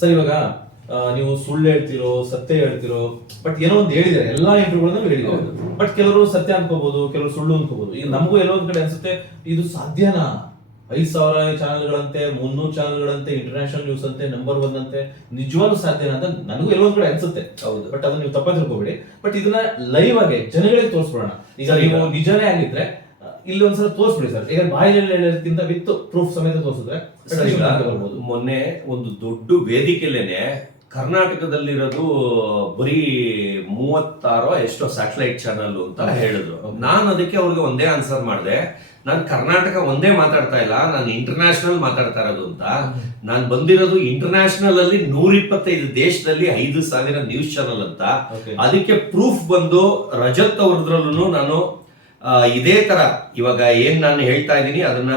Sir ಇವಾಗ ನೀವು ಸುಳ್ಳು ಹೇಳ್ತಿರೋ ಸತ್ಯ ಹೇಳ್ತಿರೋ ಬಟ್ ಏನೋ ಒಂದು ಹೇಳಿದ್ರೆ ಎಲ್ಲಾ ಇಂಟರ್ವ್ಯೂಗಳನ್ನ ಹೇಳಿದ್ದಾರೆ. ಬಟ್ ಕೆಲವರು ಸತ್ಯ ಅನ್ಕೋಬಹುದು, ಕೆಲವರು ಸುಳ್ಳು ಅನ್ಕೋಬಹುದು. ಈಗ ನಮಗೂ ಎಲ್ಲೋ ಒಂದ್ ಕಡೆ ಅನ್ಸುತ್ತೆ ಇದು ಸಾಧ್ಯನಾ? 5,000 ಚಾನೆಲ್ಗಳಂತೆ, 300 ಚಾನೆಲ್ಗಳಂತೆ, ಇಂಟರ್ನ್ಯಾಷನಲ್ ನ್ಯೂಸ್ ಅಂತೆ, ನಂಬರ್ 1 ಅಂತೆ, ನಿಜವಾಗ್ಲೂ ಸಾಧ್ಯನಾ ಅಂತ ನನಗೂ ಎಲ್ಲೋ ಒಂದ್ ಕಡೆ ಅನ್ಸುತ್ತೆ. ಹೌದು. ಬಟ್ ಅದನ್ನ ನೀವು ತಪ್ಪ ತಿಳ್ಕೊಬೇಡಿ. ಬಟ್ ಇದನ್ನ ಲೈವ್ ಆಗಿ ಜನಗಳಿಗೆ ತೋರಿಸ್ಬಿಡೋಣ. ಈಗ ನೀವು ನಿಜನೇ ಆಗಿದ್ರೆ ಇಲ್ಲಿ ಒಂದ್ಸಲ ತೋರಿಸ್ಬಿಡಿ ಸರ್. ಈಗ ಬಾಯಲ್ಲಿ ಹೇಳೋದಕ್ಕಿಂತ ವಿತ್ ಪ್ರೂಫ್ ಸಮೇತ ತೋರಿಸಿದ್ರೆ ಮೊನ್ನೆ ಒಂದು ದೊಡ್ಡ ವೇದಿಕೆಲೇನೆ ಕರ್ನಾಟಕದಲ್ಲಿರೋದು ಬರೀ 36 ಎಷ್ಟೋ ಸ್ಯಾಟಲೈಟ್ ಚಾನಲ್ ಅಂತ ಹೇಳಿದ್ರು. ನಾನು ಅದಕ್ಕೆ ಅವ್ರಿಗೆ ಒಂದೇ ಆನ್ಸರ್ ಮಾಡಿದೆ, ನಾನು ಕರ್ನಾಟಕ ಒಂದೇ ಮಾತಾಡ್ತಾ ಇಲ್ಲ, ನಾನು ಇಂಟರ್ನ್ಯಾಷನಲ್ ಮಾತಾಡ್ತಾ ಇರೋದು ಅಂತ. ನಾನು ಬಂದಿರೋದು ಇಂಟರ್ನ್ಯಾಷನಲ್ ಅಲ್ಲಿ 125 ದೇಶದಲ್ಲಿ 5,000 ನ್ಯೂಸ್ ಚಾನಲ್ ಅಂತ. ಅದಕ್ಕೆ ಪ್ರೂಫ್ ಬಂದು ರಜತ್ ಅವ್ರದ್ರಲ್ಲೂ ನಾನು ಇದೇ ತರ ಇವಾಗ ಏನ್ ನಾನು ಹೇಳ್ತಾ ಇದ್ದೀನಿ ಅದನ್ನ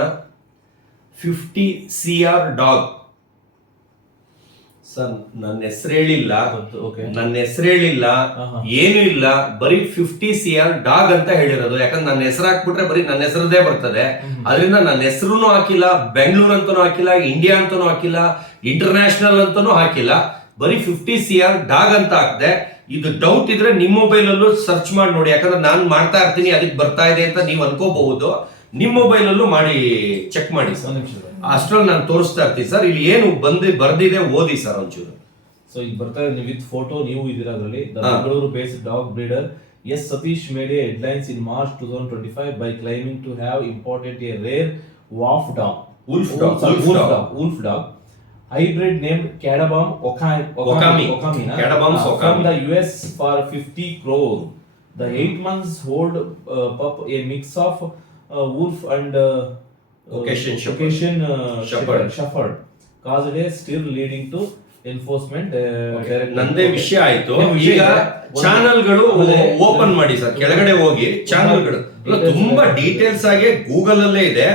50 CR ಡಾಗ್ ಸರ್ ನನ್ನ ಹೆಸರು ಹೇಳಿಲ್ಲ, ಏನು ಇಲ್ಲ, ಬರೀ 50 CR ಡಾಗ್ ಅಂತ ಹೇಳಿರೋದು. ಯಾಕಂದ್ರೆ ನನ್ನ ಹೆಸರು ಹಾಕ್ಬಿಟ್ರೆ ಬರೀ ನನ್ನ ಹೆಸರದೇ ಬರ್ತದೆ. ಅದರಿಂದ ನನ್ನ ಹೆಸರು ಹಾಕಿಲ್ಲ, ಬೆಂಗಳೂರು ಅಂತಾನು ಹಾಕಿಲ್ಲ, ಇಂಡಿಯಾ ಅಂತಾನು ಹಾಕಿಲ್ಲ, ಇಂಟರ್ನ್ಯಾಷನಲ್ ಅಂತಾನು ಹಾಕಿಲ್ಲ, ಬರೀ 50 CR ಡಾಗ್ ಅಂತ ಹಾಕ್ದೆ. ಇದು ಡೌಟ್ ಇದ್ರೆ ನಿಮ್ಮ ಮೊಬೈಲ್ ಅಲ್ಲೂ ಸರ್ಚ್ ಮಾಡಿ ನೋಡಿ, ಯಾಕಂದ್ರೆ ನಾನು ಮಾಡ್ತಾ ಇರ್ತೀನಿ ಅದಕ್ಕೆ ಬರ್ತಾ ಇದೆ ಅಂತ ನೀವು ಅನ್ಕೋಬಹುದು. ನಿಮ್ಮ ಮೊಬೈಲ್ ಅಲ್ಲೂ ಮಾಡಿ ಚೆಕ್ ಮಾಡಿ ಸರ್. ಅಷ್ಟ್ರಲ್ಲಿ ನಾನು ತೋರಿಸ್ತಾ ಇರ್ತೀನಿ ಸರ್. ಇಲ್ಲಿ ಏನು ಬರ್ದಿದೆ ಓದಿ ಸರ್ ಒಂಚೂರು. ಸೊ ಈಗ ಬರ್ತಾ ಇದೆ ವಿತ್ ಫೋಟೋ, ನೀವು ಇದೀರ ಅದರಲ್ಲಿ. Bengaluru based dog breeder S Satish made a headlines in March 2025 by claiming to have imported a rare wolf dog hybrid named Cadabom Okami from the US for 50 crore. The 8 months old pup, a mix of wolf and Caucasian shepherd, caused a stir leading to enforcement ನಂದೇ ವಿಷಯ ಆಯ್ತು. ಈಗ ಚಾನಲ್ಗಳು open ಮಾಡಿ sir, ಕೆಳಗಡೆ ಹೋಗಿ ಚಾನಲ್ಗಳು ತುಂಬಾ ಡೀಟೇಲ್ಸ್ ಆಗಿ ಗೂಗಲ್ ಅಲ್ಲೇ ಇದೆ.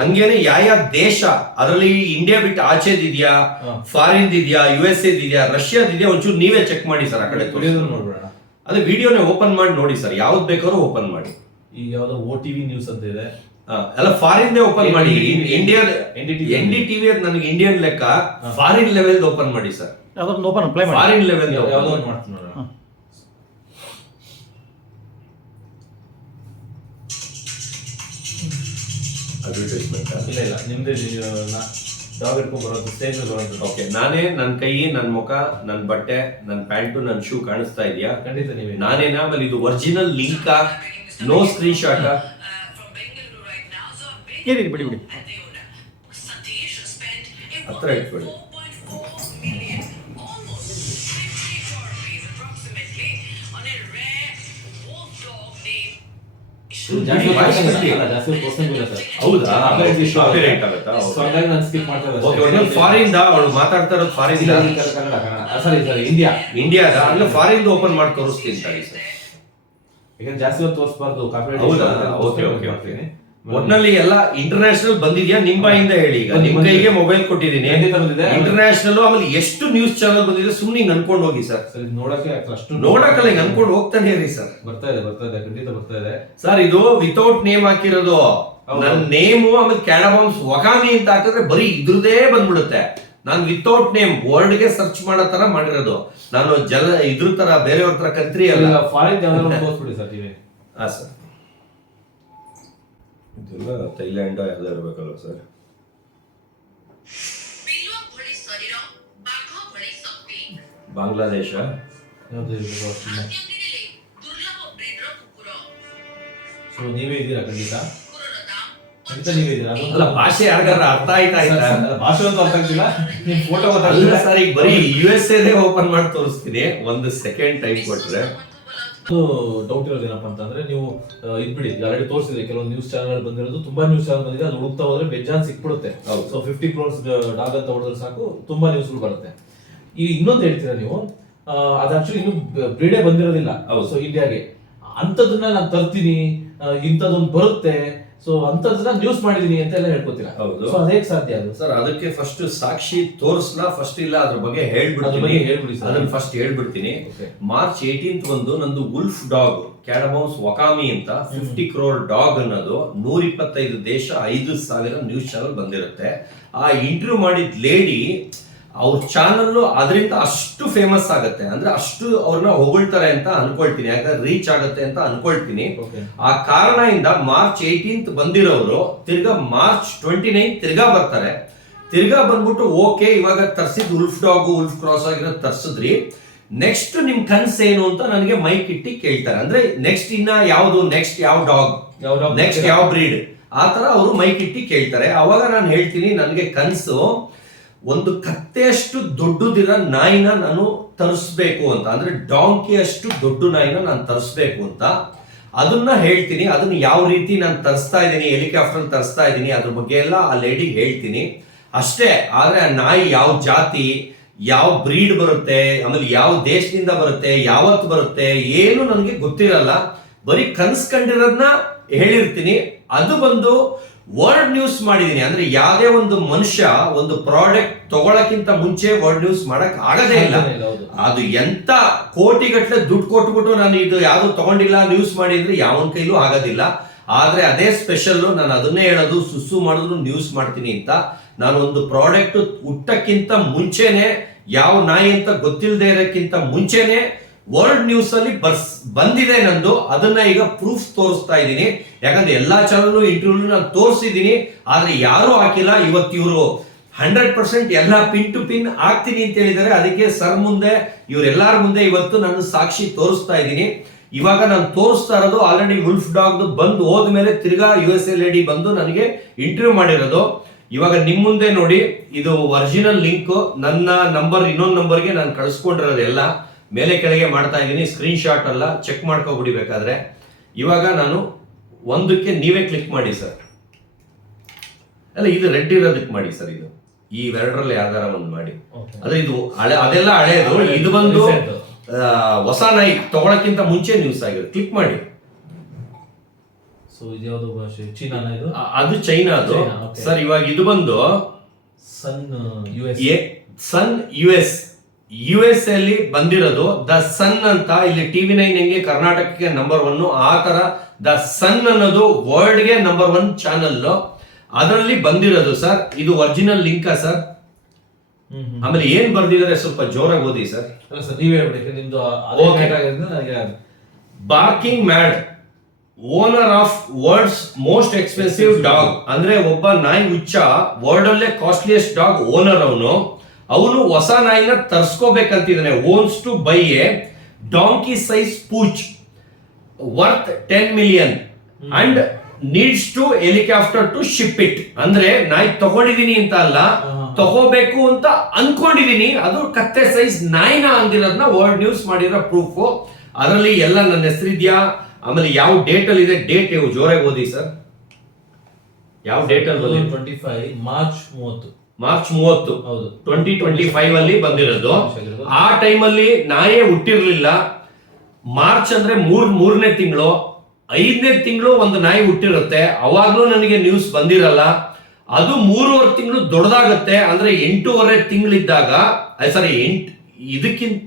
ಹಂಗೇನೆ ಯಾವ ದೇಶ ಅದರಲ್ಲಿ ಇಂಡಿಯಾ ಬಿಟ್ಟು ಆಚೆದಿದ್ಯಾ, ಫಾರಿನ್ ಇದೆಯಾ, USA ಇದೆಯಾ, ರಷ್ಯಾದ ಇದೆಯಾ, ಒಂಚೂರು ನೀವೇ ಚೆಕ್ ಮಾಡಿ ಸರ್. ಆ ಕಡೆ ನೋಡ್ಬೇಡ, ಅದೇ ವಿಡಿಯೋನೇ ಓಪನ್ ಮಾಡಿ ನೋಡಿ ಸರ್, ಯಾವ್ದು ಬೇಕಾದ್ರೂ ಓಪನ್ ಮಾಡಿ. ಈಗ ಯಾವ್ದೋ OTV ನ್ಯೂಸ್ ಅಂತ ಇದೆ, ಅಲ್ಲ ಫಾರಿನ್ ಓಪನ್ ಮಾಡಿ. ಇಂಡಿಯಾ NDTV ನನಗೆ ಇಂಡಿಯನ್ ಲೆಕ್ಕ, ಫಾರಿನ್ ಲೆವೆಲ್ ಓಪನ್ ಮಾಡಿ ಸರ್. ಫಾರಿನ್ ಲೆವೆಲ್ ಅಡ್ವರ್ಟೈಸ್ಮೆಂಟ್ ಇಲ್ಲ ನಿಮ್ದೇ ಡಾಗ್ ಇಟ್ಕೊಂಡು ಬರೋದು ಸ್ಟೇಜ್ ಬರೋದು. ಓಕೆ, ನಾನೇ ನನ್ನ ಕೈ, ನನ್ನ ಮುಖ, ನನ್ನ ಬಟ್ಟೆ, ನನ್ನ ಪ್ಯಾಂಟು, ನನ್ನ ಶೂ ಕಾಣಿಸ್ತಾ ಇದೆಯಾ? ಖಂಡಿತ ನೀವೇ. ನಾನೇನಾ? ಆಮೇಲೆ ಇದು ಒರಿಜಿನಲ್ ಲಿಂಕಾ? No screenshot? ಬಿಡಿ ಹತ್ರ ಇಟ್ಬಿಡಿ. ಹೌದಾ? ಫಾರಿನ್ ಅವಳು ಮಾತಾಡ್ತಾ ಇರೋದು ಫಾರಿನ್ ಇಂಡಿಯಾದ ಅಲ್ಲ, ಫಾರಿನ್ ಓಪನ್ ಮಾಡಿ ತೋರಿಸ್ತೀನಿ ಸರ್. ಈಗ ಜಾಸ್ತಿ ತೋರಿಸಬಾರ್ದು. ಹೌದಾ? Okay okay okay. ಒಟ್ನಲ್ಲಿ ಎಲ್ಲ ಇಂಟರ್ನ್ಯಾಷನಲ್ ಬಂದಿದ್ಯಾ ನಿಮ್ ಬಾಯಿಂದ ಹೇಳಿ. ಈಗ ನಿಮ್ ಕೈಗೆ ಮೊಬೈಲ್ ಕೊಟ್ಟಿದ್ದೀನಿ, ಇಂಟರ್ನ್ಯಾಷನಲ್. ಆಮೇಲೆ ಎಷ್ಟು ನ್ಯೂಸ್ ಚಾನಲ್ ಬಂದಿದೆ, ಸುಮ್ಮನೆ ಹಿಂಗ್ ಅನ್ಕೊಂಡು ಹೋಗಿ ಸರ್. ನೋಡಕ್ಕಲ್ಲ, ಹಿಂಗ್ ಅನ್ಕೊಂಡು ಹೋಗ್ತಾನೆ ಇರಿ ಸರ್. ಬರ್ತಾ ಇದೆ ಖಂಡಿತ ಬರ್ತಾ ಇದೆ ಸರ್. ಇದು ವಿತೌಟ್ ನೇಮ್ ಹಾಕಿರೋದು. ನನ್ನ ನೇಮು ಆಮೇಲೆ ಕ್ಯಾಡಬಾಮ್ಸ್ ಒಕಾಮಿ ಅಂತ ಹಾಕಿದ್ರೆ ಬರೀ ಇದ್ರದೇ ಬಂದ್ಬಿಡುತ್ತೆ. ನಾನು ವಿತೌಟ್ ನೇಮ್ ವರ್ಡ್ ಗೆ ಸರ್ಚ್ ಮಾಡೋ ತರ ಮಾಡಿರೋದು. ನಾನು ಇದ್ರ ತರ ಬೇರೆಯವ್ರ ತರ ಕಂಟ್ರಿ ಅಲ್ಲ. ಫಾರಿನ್ ತೋರಿಸ್ಬಿಡಿ ಸರ್ ಟಿವಿ. ಹಾ ಸರ್, ಇದೆಲ್ಲ ಥೈಲ್ಯಾಂಡ್ ಎಲ್ಲ ಇರ್ಬೇಕಲ್ವ ಸರ್? ಬಾಂಗ್ಲಾದೇಶ ನೀವೇ ಇದ್ದೀರಾ? ಖಂಡಿತ ನೀವೇ ಇದ್ದೀರಾ. ಅಲ್ಲ, ಭಾಷೆ ಯಾರಿಗಾರ ಅರ್ಥ ಆಯ್ತಾ? ಭಾಷೆ ಅಂತ ಅರ್ಥ ಆಗ್ತಿಲ್ಲ, ನಿಮ್ ಫೋಟೋ ಗೊತ್ತಾಗಲ್ಲ ಸರ್. ಈಗ ಬರೀ USA ಓಪನ್ ಮಾಡಿ ತೋರಿಸ್ತೀನಿ, ಒಂದು ಸೆಕೆಂಡ್ ಟೈಮ್ ಕೊಟ್ರೆ. ಡೌಟ್ ಇರೋದೇನಪ್ಪ ಅಂತಂದ್ರೆ, ನೀವು ಇದ್ಬಿಡಿ, ಆಲ್ರೆಡಿ ತೋರಿಸಿದ್ರೆ ಕೆಲವೊಂದು ನ್ಯೂಸ್ ಚಾನಲ್ ಬಂದಿರೋದು, ತುಂಬಾ ನ್ಯೂಸ್ ಚಾನಲ್ ಬಂದಿದೆ. ಅದು ಹುಡುಕ್ತಾ ಹೋದ್ರೆ ಬೆಜ್ಜಾನ್ ಸಿಕ್ಬಿಡುತ್ತೆ. ಸೊ 50 crores ಡಾಗ್ ಅಂತ ಹೊಡೆದ್ರೆ ಸಾಕು, ತುಂಬಾ ನ್ಯೂಸ್ಗಳು ಬರುತ್ತೆ. ಈಗ ಇನ್ನೊಂದು ಹೇಳ್ತೀರಾ ನೀವು, ಅದು ಆಕ್ಚುಲಿ ಇನ್ನು ಬ್ರೀಡೇ ಬಂದಿರೋದಿಲ್ಲ ಸೊ ಇಂಡಿಯಾಗೆ. ಅಂತದನ್ನ ನಾನು ತರ್ತೀನಿ, ಇಂಥದೊಂದು ಬರುತ್ತೆ, ಸೊ ಅಂತದನ್ನ ನ್ಯೂಸ್ ಮಾಡಿದೀನಿ ಅಂತ ಎಲ್ಲ ಹೇಳ್ಕೊತೀರಾ. ಹೌದು. ಸೊ ಅದೇಗ್ ಸಾಧ್ಯ ಅದು ಸರ್? ಅದಕ್ಕೆ ಫಸ್ಟ್ ಸಾಕ್ಷಿ ತೋರಿಸ್ಲಾ ಫಸ್ಟ್? ಇಲ್ಲ, ಅದ್ರ ಬಗ್ಗೆ ಹೇಳ್ಬಿಡ್ತೀನಿ. ಅದನ್ನ ಫಸ್ಟ್ ಹೇಳ್ಬಿಡ್ತೀನಿ. ಮಾರ್ಚ್ 18 ಒಂದು ನಂದು ವುಲ್ಫ್ ಡಾಗ್ ಕ್ಯಾಡಬಾಮ್ಸ್ ಒಕಾಮಿ ಅಂತ 50 crore ಡಾಗ್ ಅನ್ನೋದು 125 ದೇಶ 5,000 ನ್ಯೂಸ್ ಚಾನಲ್ ಬಂದಿರುತ್ತೆ. ಆ ಇಂಟರ್ವ್ಯೂ ಮಾಡಿದ ಲೇಡಿ ಅವ್ರ ಚಾನಲ್ ಅದರಿಂದ ಅಷ್ಟು ಫೇಮಸ್ ಆಗುತ್ತೆ, ಅಂದ್ರೆ ಅಷ್ಟು ಅವ್ರನ್ನ ಹೊಗಳ್ತಾರೆ ಅಂತ ಅನ್ಕೊಳ್ತೀನಿ, ಯಾಕಂದ್ರೆ ರೀಚ್ ಆಗುತ್ತೆ ಅಂತ ಅನ್ಕೊಳ್ತೀನಿ. ಆ ಕಾರಣದಿಂದ ಮಾರ್ಚ್ 18 ಬಂದಿರೋರು ತಿರ್ಗಾ ಮಾರ್ಚ್ 29 ತಿರ್ಗಾ ಬರ್ತಾರೆ. ತಿರ್ಗಾ ಬಂದ್ಬಿಟ್ಟು ಓಕೆ ಇವಾಗ ತರ್ಸಿದ್ ಉಲ್ಫ್ ಡಾಗು ಉಲ್ಫ್ ಕ್ರಾಸ್ ಆಗಿರೋದು ತರ್ಸಿದ್ರಿ, ನೆಕ್ಸ್ಟ್ ನಿಮ್ ಕನ್ಸ್ ಏನು ಅಂತ ನನಗೆ ಮೈಕ್ ಇಟ್ಟಿ ಕೇಳ್ತಾರೆ. ಅಂದ್ರೆ ನೆಕ್ಸ್ಟ್ ಇನ್ನ ಯಾವ್ದು, ನೆಕ್ಸ್ಟ್ ಯಾವ ಡಾಗ್, ನೆಕ್ಸ್ಟ್ ಯಾವ ಬ್ರೀಡ್, ಆ ತರ ಅವರು ಮೈಕ್ ಇಟ್ಟಿ ಕೇಳ್ತಾರೆ. ಅವಾಗ ನಾನು ಹೇಳ್ತೀನಿ ನನಗೆ ಕನ್ಸು ಒಂದು ಕತ್ತೆಯಷ್ಟು ದೊಡ್ಡದಿರೋ ನಾಯಿನ ನಾನು ತರಿಸ್ಬೇಕು ಅಂತ, ಅಂದ್ರೆ ಡಾಂಕಿ ಅಷ್ಟು ದೊಡ್ಡ ನಾಯಿನ ನಾನು ತರಿಸ್ಬೇಕು ಅಂತ ಅದನ್ನ ಹೇಳ್ತೀನಿ. ಅದನ್ನ ಯಾವ ರೀತಿ ನಾನು ತರಿಸ್ತಾ ಇದ್ದೀನಿ, ಹೆಲಿಕಾಪ್ಟರ್ ತರಿಸ್ತಾ ಇದ್ದೀನಿ, ಅದ್ರ ಬಗ್ಗೆ ಎಲ್ಲ ಆ ಲೇಡಿಗೆ ಹೇಳ್ತೀನಿ ಅಷ್ಟೇ. ಆದ್ರೆ ಆ ನಾಯಿ ಯಾವ ಜಾತಿ, ಯಾವ ಬ್ರೀಡ್ ಬರುತ್ತೆ, ಆಮೇಲೆ ಯಾವ ದೇಶದಿಂದ ಬರುತ್ತೆ, ಯಾವತ್ತು ಬರುತ್ತೆ, ಏನು ನನಗೆ ಗೊತ್ತಿರಲ್ಲ. ಬರೀ ಕನ್ಸ್ಕೊಂಡಿರೋದನ್ನ ಹೇಳಿರ್ತೀನಿ. ಅದು ಬಂದು ವರ್ಲ್ಡ್ ನ್ಯೂಸ್ ಮಾಡಿದೀನಿ. ಅಂದ್ರೆ ಯಾವುದೇ ಒಂದು ಮನುಷ್ಯ ಒಂದು ಪ್ರಾಡಕ್ಟ್ ತಗೊಳಕ್ಕಿಂತ ಮುಂಚೆ ವರ್ಲ್ಡ್ ನ್ಯೂಸ್ ಮಾಡಕ್ ಆಗದೇ ಇಲ್ಲ. ಅದು ಎಂತ ಕೋಟಿಗಟ್ಟಲೆ ದುಡ್ಡು ಕೊಟ್ಬಿಟ್ಟು ನಾನು ಇದು ಯಾವ್ದು ತಗೊಂಡಿಲ್ಲ ನ್ಯೂಸ್ ಮಾಡಿ ಅಂದ್ರೆ ಯಾವನ್ ಕೈಲೂ ಆಗೋದಿಲ್ಲ. ಆದ್ರೆ ಅದೇ ಸ್ಪೆಷಲ್, ನಾನು ಅದನ್ನೇ ಹೇಳೋದು, ಸುಸ್ಸು ಮಾಡಿದ್ರು ನ್ಯೂಸ್ ಮಾಡ್ತೀನಿ ಅಂತ. ನಾನು ಒಂದು ಪ್ರಾಡಕ್ಟ್ ಹುಟ್ಟಕ್ಕಿಂತ ಮುಂಚೆನೆ, ಯಾವ ನಾಯಿ ಅಂತ ಗೊತ್ತಿಲ್ಲದೆ ಇರೋಕ್ಕಿಂತ ಮುಂಚೆನೆ ವರ್ಲ್ಡ್ ನ್ಯೂಸ್ ಅಲ್ಲಿ ಬಂದಿದೆ ನಂದು. ಅದನ್ನ ಈಗ ಪ್ರೂಫ್ ತೋರಿಸ್ತಾ ಇದ್ದೀನಿ. ಯಾಕಂದ್ರೆ ಎಲ್ಲಾ ಚಾನಲ್ ಇಂಟರ್ವ್ಯೂ ನಾನು ತೋರಿಸಿದ್ದೀನಿ, ಆದ್ರೆ ಯಾರು ಹಾಕಿಲ್ಲ. ಇವತ್ತು ಇವರು 100% ಎಲ್ಲ ಪಿನ್ ಟು ಪಿನ್ ಆಗ್ತೀನಿ ಅಂತ ಹೇಳಿದ್ದಾರೆ. ಅದಕ್ಕೆ ಸರ್ ಮುಂದೆ, ಇವರೆಲ್ಲಾರ ಮುಂದೆ ಇವತ್ತು ನಾನು ಸಾಕ್ಷಿ ತೋರಿಸ್ತಾ ಇದ್ದೀನಿ. ಇವಾಗ ನಾನು ತೋರಿಸ್ತಾ ಇರೋದು ಆಲ್ರೆಡಿ ವುಲ್ಫ್ ಡಾಗ್ ಬಂದು ಹೋದ್ಮೇಲೆ ತಿರ್ಗಾ USA ಲೇಡಿ ಬಂದು ನನಗೆ ಇಂಟರ್ವ್ಯೂ ಮಾಡಿರೋದು. ಇವಾಗ ನಿಮ್ ಮುಂದೆ ನೋಡಿ, ಇದು ಒರಿಜಿನಲ್ ಲಿಂಕ್, ನನ್ನ ನಂಬರ್ ಇನ್ನೊಂದು ನಂಬರ್ಗೆ ನಾನು ಕಳಿಸ್ಕೊಂಡಿರೋದು ಎಲ್ಲ ಮೇಲೆ ಕೆಳಗೆ ಮಾಡ್ತಾ ಇದ್ದೀನಿ. ಸ್ಕ್ರೀನ್ ಶಾಟ್ ಅಲ್ಲ, ಚೆಕ್ ಮಾಡ್ಕೊಬಿಡಿ ಬೇಕಾದ್ರೆ. ಇವಾಗ ನಾನು ಒಂದಕ್ಕೆ ನೀವೇ ಕ್ಲಿಕ್ ಮಾಡಿ ಸರ್, ಅಲ್ಲ ಇದು ರೆಡ್ ಇರೋದಕ್ಕೆ ಮಾಡಿ ಸರ್, ಇದು ಈ ಎರಡರಲ್ಲಿ ಯಾವ್ದಾರ ಒಂದು ಮಾಡಿ. ಅದೇ ಇದು ಹಳೆ, ಅದೆಲ್ಲ ಹಳೇದು. ಇದು ಬಂದು ಹೊಸ ನಾಯಿ ತಗೊಳಕ್ಕಿಂತ ಮುಂಚೆ ನ್ಯೂಸ್ ಆಗಿರೋದು. ಕ್ಲಿಕ್ ಮಾಡಿ. ಸೊ ಇದು ಯಾವುದು ಭಾಷೆ? ಚೀನಾನ ಇದು? ಅದು ಚೈನಾದು ಸರ್. ಇವಾಗ ಇದು ಬಂದು ಸನ್ US ಅಲ್ಲಿ ಬಂದಿರೋದು ದ ಸನ್ ಅಂತ. ಇಲ್ಲಿ TV9 ಹೆಂಗೆ ಕರ್ನಾಟಕಕ್ಕೆ ನಂಬರ್ 1, ಆ ತರ ದ ಸನ್ ಅನ್ನೋದು ವರ್ಲ್ಡ್ ಗೆ ನಂಬರ್ 1 ಚಾನಲ್, ಅದರಲ್ಲಿ ಬಂದಿರೋದು ಸರ್. ಇದು ಒರಿಜಿನಲ್ ಲಿಂಕ್ ಸರ್. ಆಮೇಲೆ ಏನ್ ಬರ್ದಿದ್ದಾರೆ ಸ್ವಲ್ಪ ಜೋರಾಗಿ ಓದಿ ಸರ್. ನೀವೇ ಹೇಳ್ಬಿಡಿ, ನಿಮ್ದು barking mad, owner of world's most expensive dog. ಅಂದ್ರೆ ಒಬ್ಬ ನಾಯಿ ಹುಚ್ಚ, ವರ್ಲ್ಡ್ ಅಲ್ಲೇ ಕಾಸ್ಟ್ಲಿಯಸ್ಟ್ ಡಾಗ್ ಓನರ್ ಅವನು ಹೊಸ ನಾಯಿನ ತರ್ಸ್ಕೋಬೇಕಂತಿದ್ದಾನೆ. Wants to buy a donkey size pooch worth 10 million and needs to helicopter to ship it. ಅಂದ್ರೆ ನಾಯಿ ತಗೊಂಡಿದೀನಿ ಅಂತ ಅಲ್ಲ, ತಗೋಬೇಕು ಅಂತ ಅನ್ಕೊಂಡಿದೀನಿ. ಅದು ಕತ್ತೆ ಸೈಜ್ ನಾಯಿನ ಅಂದಿರೋದನ್ನ ವರ್ಲ್ಡ್ ನ್ಯೂಸ್ ಮಾಡಿರೋ ಪ್ರೂಫ್. ಅದರಲ್ಲಿ ಎಲ್ಲ ನನ್ನ ಹೆಸರಿದ್ಯಾ, ಆಮೇಲೆ ಯಾವ ಡೇಟ್ ಅಲ್ಲಿ ಇದೆ, ಡೇಟ್ ಜೋರಾಗಿ ಓದಿ ಸರ್. ಯಾವ ಡೇಟ್ ಅಲ್ಲಿ? 25 ಮಾರ್ಚ್ 30. ಮಾರ್ಚ್ 30 2025 ಅಲ್ಲಿ ಬಂದಿರೋದು. ಆ ಟೈಮಲ್ಲಿ ನಾಯೇ ಹುಟ್ಟಿರ್ಲಿಲ್ಲ. ಮಾರ್ಚ್ ಅಂದ್ರೆ ಮೂರನೇ ತಿಂಗಳು, 5ನೇ ತಿಂಗಳು ಒಂದು ನಾಯಿ ಹುಟ್ಟಿರುತ್ತೆ. ಅವಾಗ್ಲೂ ನನಗೆ ನ್ಯೂಸ್ ಬಂದಿರಲ್ಲ. ಅದು 3.5 ತಿಂಗಳು ದೊಡ್ಡದಾಗತ್ತೆ. ಅಂದ್ರೆ 8.5 ತಿಂಗಳಿದ್ದಾಗ, ಸಾರಿ ಇದಕ್ಕಿಂತ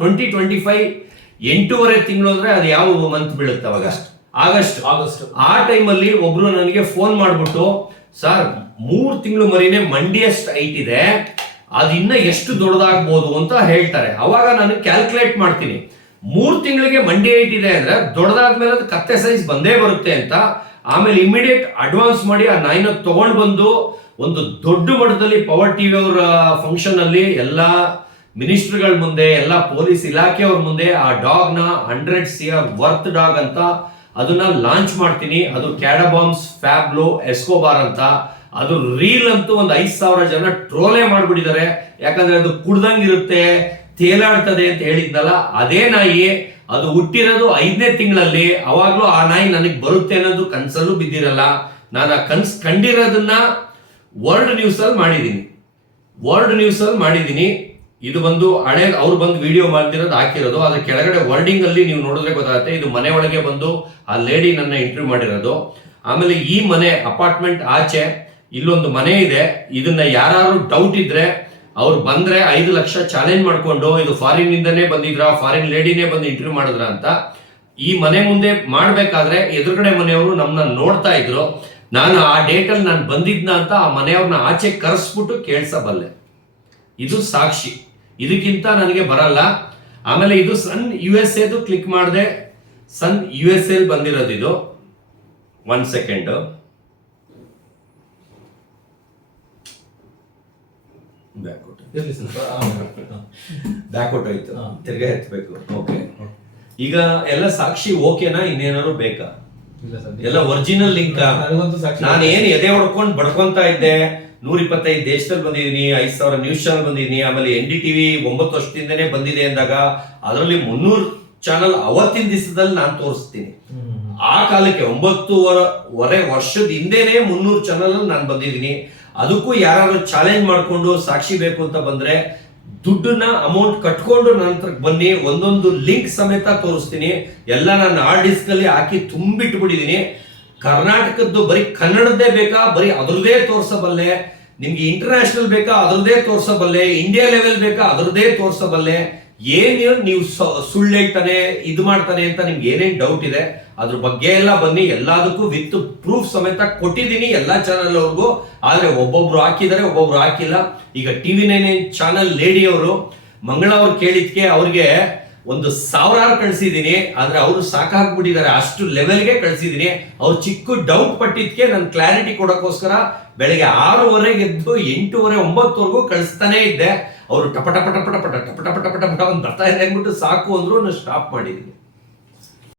2025 8.5 ತಿಂಗಳು ಅಂದ್ರೆ ಅದು ಯಾವ ಮಂತ್ ಬೀಳುತ್ತೆ ಅವಾಗ? ಆಗಸ್ಟ್. ಆ ಟೈಮಲ್ಲಿ ಒಬ್ರು ನನಗೆ ಫೋನ್ ಮಾಡ್ಬಿಟ್ಟು, ಸರ್ 3 ತಿಂಗಳು ಮರಿನೇ ಮಂಡಿಯಷ್ಟು ಹೈಟ್ ಇದೆ, ಅದು ಇನ್ನ ಎಷ್ಟು ದೊಡ್ಡದಾಗ್ಬೋದು ಅಂತ ಹೇಳ್ತಾರೆ. ಅವಾಗ ನಾನು ಕ್ಯಾಲ್ಕುಲೇಟ್ ಮಾಡ್ತೀನಿ, 3 ತಿಂಗಳಿಗೆ ಮಂಡಿ ಹೈಟ್ ಇದೆ ಅಂದ್ರೆ ದೊಡ್ಡದಾದ್ಮೇಲೆ ಅದು ಕತ್ತೆ ಸೈಜ್ ಬಂದೇ ಬರುತ್ತೆ ಅಂತ. ಆಮೇಲೆ ಇಮಿಡಿಯೇಟ್ ಅಡ್ವಾನ್ಸ್ ಮಾಡಿ ಆ ನಾಯಿನ ತಗೊಂಡು ಬಂದು ಒಂದು ದೊಡ್ಡ ಮಟ್ಟದಲ್ಲಿ ಪವರ್ ಟಿವಿ ಅವರ ಫಂಕ್ಷನ್ ಅಲ್ಲಿ ಎಲ್ಲಾ ಮಿನಿಸ್ಟರ್ಗಳ ಮುಂದೆ, ಎಲ್ಲ ಪೊಲೀಸ್ ಇಲಾಖೆಯವ್ರ ಮುಂದೆ ಆ ಡಾಗ್ ನ 100 CR ವರ್ತ್ ಡಾಗ್ ಅಂತ ಅದನ್ನ ಲಾಂಚ್ ಮಾಡ್ತೀನಿ. ಅದು ಕ್ಯಾಡಬಾಮ್ಸ್ ಫ್ಯಾಬ್ಲೋ ಎಸ್ಕೋಬಾರ್ ಅಂತ. ಅದು ರೀಲ್ ಅಂತೂ ಒಂದು 5,000 ಜನ ಟ್ರೋಲೇ ಮಾಡ್ಬಿಟ್ಟಿದ್ದಾರೆ. ಯಾಕಂದ್ರೆ ಅದು ಕುಡ್ದಂಗಿರುತ್ತೆ, ತೇಲಾಡ್ತದೆ ಅಂತ ಹೇಳಿದ್ನಲ್ಲ, ಅದೇ ನಾಯಿ. ಅದು ಹುಟ್ಟಿರೋದು 5ನೇ ತಿಂಗಳಲ್ಲಿ. ಅವಾಗ್ಲೂ ಆ ನಾಯಿ ನನಗೆ ಬರುತ್ತೆ ಅನ್ನೋದು ಕನ್ಸಲ್ಲೂ ಬಿದ್ದಿರಲ್ಲ. ನಾನು ಆ ಕನ್ಸ್ ಕಂಡಿರೋದನ್ನ ವರ್ಲ್ಡ್ ನ್ಯೂಸ್ ಅಲ್ಲಿ ಮಾಡಿದ್ದೀನಿ. ಇದು ಬಂದು ಹಳೆ ಅವ್ರು ಬಂದು ವಿಡಿಯೋ ಮಾಡ್ತಿರೋದು ಹಾಕಿರೋದು. ಅದ್ರ ಕೆಳಗಡೆ ವರ್ಡಿಂಗ್ ಅಲ್ಲಿ ನೀವು ನೋಡಿದ್ರೆ ಗೊತ್ತಾಗುತ್ತೆ. ಇದು ಮನೆ ಒಳಗೆ ಬಂದು ಆ ಲೇಡಿ ನನ್ನ ಇಂಟರ್ವ್ಯೂ ಮಾಡಿರೋದು. ಆಮೇಲೆ ಈ ಮನೆ ಅಪಾರ್ಟ್ಮೆಂಟ್ ಆಚೆ ಇಲ್ಲೊಂದು ಮನೆ ಇದೆ. ಇದನ್ನ ಯಾರು ಡೌಟ್ ಇದ್ರೆ ಅವ್ರು ಬಂದ್ರೆ 5 ಲಕ್ಷ ಚಾಲೆಂಜ್ ಮಾಡ್ಕೊಂಡು, ಇದು ಫಾರಿನ್ ಇಂದನೇ ಬಂದಿದ್ರ, ಫಾರಿನ್ ಲೇಡಿನೇ ಬಂದು ಇಂಟರ್ವ್ಯೂ ಮಾಡಿದ್ರ ಅಂತ. ಈ ಮನೆ ಮುಂದೆ ಮಾಡ್ಬೇಕಾದ್ರೆ ಎದುರುಗಡೆ ಮನೆಯವರು ನಮ್ಮನ್ನ ನೋಡ್ತಾ ಇದ್ರು. ನಾನು ಆ ಡೇಟ್ ಅಲ್ಲಿ ನಾನು ಬಂದಿದ್ನ ಅಂತ ಆ ಮನೆಯವ್ರನ್ನ ಆಚೆ ಕರೆಸ್ಬಿಟ್ಟು ಕೇಳಿಸಬಲ್ಲೆ. ಇದು ಸಾಕ್ಷಿ, ಇದಕ್ಕಿಂತ ನನಗೆ ಬರಲ್ಲ. ಆಮೇಲೆ ಇದು ಸನ್ USA ಕ್ಲಿಕ್ ಮಾಡಿದೆ, ಸನ್ USA ಬಂದಿರೋದು ಇದು. 1 ಸೆಕೆಂಡ್, ಇರ್ಲಿ ಸ್ವಲ್ಪ ಬ್ಯಾಕ್ಔಟ್ ಆಯ್ತು, ತಿರ್ಗಾ ಎತ್ತಬೇಕು. ಓಕೆ, ಈಗ ಎಲ್ಲ ಸಾಕ್ಷಿ ಓಕೆನಾ, ಇನ್ನೇನಾದ್ರು ಬೇಕಾ? ಇಲ್ಲ ಸರ್, ಎಲ್ಲ ಒರಿಜಿನಲ್ ಲಿಂಕ್. ನನಗಂತೂ ಸಾಕ್ಷಿ ನಾನು ಏನ್ ಎದೆ ಹೊಡ್ಕೊಂಡು ಬಡ್ಕೊಂತ ಇದ್ದೆ, 125 ದೇಶದಲ್ಲಿ ಬಂದಿದ್ದೀನಿ, 5000 ನ್ಯೂಸ್ ಚಾನಲ್ ಬಂದಿದ್ದೀನಿ, ಆಮೇಲೆ NDTV 9 ವರ್ಷದಿಂದನೇ ಬಂದಿದೆ ಅಂದಾಗ ಅದರಲ್ಲಿ 300 ಚಾನಲ್ ಅವತ್ತಿನ ದಿವಸದಲ್ಲಿ ನಾನು ತೋರಿಸ್ತೀನಿ. ಆ ಕಾಲಕ್ಕೆ 9.5 ವರ್ಷದ ಹಿಂದೆನೆ 300 ಚಾನಲ್ ನಾನು ಬಂದಿದ್ದೀನಿ. ಅದಕ್ಕೂ ಯಾರು ಚಾಲೆಂಜ್ ಮಾಡ್ಕೊಂಡು ಸಾಕ್ಷಿ ಬೇಕು ಅಂತ ಬಂದ್ರೆ ದುಡ್ಡನ್ನ ಅಮೌಂಟ್ ಕಟ್ಕೊಂಡು ನಂತರ ಬನ್ನಿ, ಒಂದೊಂದು ಲಿಂಕ್ ಸಮೇತ ತೋರಿಸ್ತೀನಿ. ಎಲ್ಲ ನಾನು ಹಾರ್ಡ್ ಡಿಸ್ಕ್ ಅಲ್ಲಿ ಹಾಕಿ ತುಂಬಿಟ್ಬಿಟ್ಟಿದ್ದೀನಿ. ಕರ್ನಾಟಕದ್ದು ಬರೀ ಕನ್ನಡದ್ದೇ ಬೇಕಾ, ಬರೀ ಅದ್ರದ್ದೇ ತೋರಿಸಬಲ್ಲೆ. ನಿಮ್ಗೆ ಇಂಟರ್ನ್ಯಾಷನಲ್ ಬೇಕಾ, ಅದ್ರದ್ದೇ ತೋರಿಸಬಲ್ಲೆ. ಇಂಡಿಯಾ ಲೆವೆಲ್ ಬೇಕಾ, ಅದ್ರದ್ದೇ ತೋರಿಸಬಲ್ಲೆ. ಏನೇನು ನೀವು ಸುಳ್ಳು ಹೇಳ್ತಾನೆ, ಇದು ಮಾಡ್ತಾನೆ ಅಂತ ನಿಮ್ಗೆ ಏನೇನ್ ಡೌಟ್ ಇದೆ ಅದ್ರ ಬಗ್ಗೆ ಎಲ್ಲ ಬನ್ನಿ. ಎಲ್ಲದಕ್ಕೂ ವಿತ್ ಪ್ರೂಫ್ ಸಮೇತ ಕೊಟ್ಟಿದ್ದೀನಿ ಎಲ್ಲಾ ಚಾನಲ್ ಅವ್ರಿಗೂ. ಆದ್ರೆ ಒಬ್ಬೊಬ್ರು ಹಾಕಿದ್ದಾರೆ, ಒಬ್ಬೊಬ್ರು ಹಾಕಿಲ್ಲ. ಈಗ TV9 ಚಾನಲ್ ಲೇಡಿ ಅವರು ಮಂಗಳವ್ರು ಕೇಳಿದ್ಕೆ ಅವ್ರಿಗೆ 1,000 ಕಳ್ಸಿದೀನಿ. ಆದ್ರೆ ಅವರು ಸಾಕಾಗ್ಬಿಟ್ಟಿದ್ದಾರೆ, ಅಷ್ಟು ಲೆವೆಲ್ಗೆ ಕಳ್ಸಿದೀನಿ. ಅವ್ರು ಚಿಕ್ಕ ಡೌಟ್ ಪಟ್ಟಿದ್ಕೆ ನಾನು ಕ್ಲಾರಿಟಿ ಕೊಡೋಕ್ಕೋಸ್ಕರ ಬೆಳಗ್ಗೆ 6:30 ಎದ್ದು 8:30 9 ಕಳಿಸ್ತಾನೆ ಇದ್ದೆ. ಅವರು ಟಪ ಟಪ ಟಪ ಟಪ ಟಪ ಟಪ ಟಪ ಟಪ ಟಪ ಬರ್ತಾ ಇದೆ ಅಂದ್ಬಿಟ್ಟು ಸಾಕು ಅಂದ್ರು, ನಾನು ಸ್ಟಾಪ್ ಮಾಡಿದೀನಿ.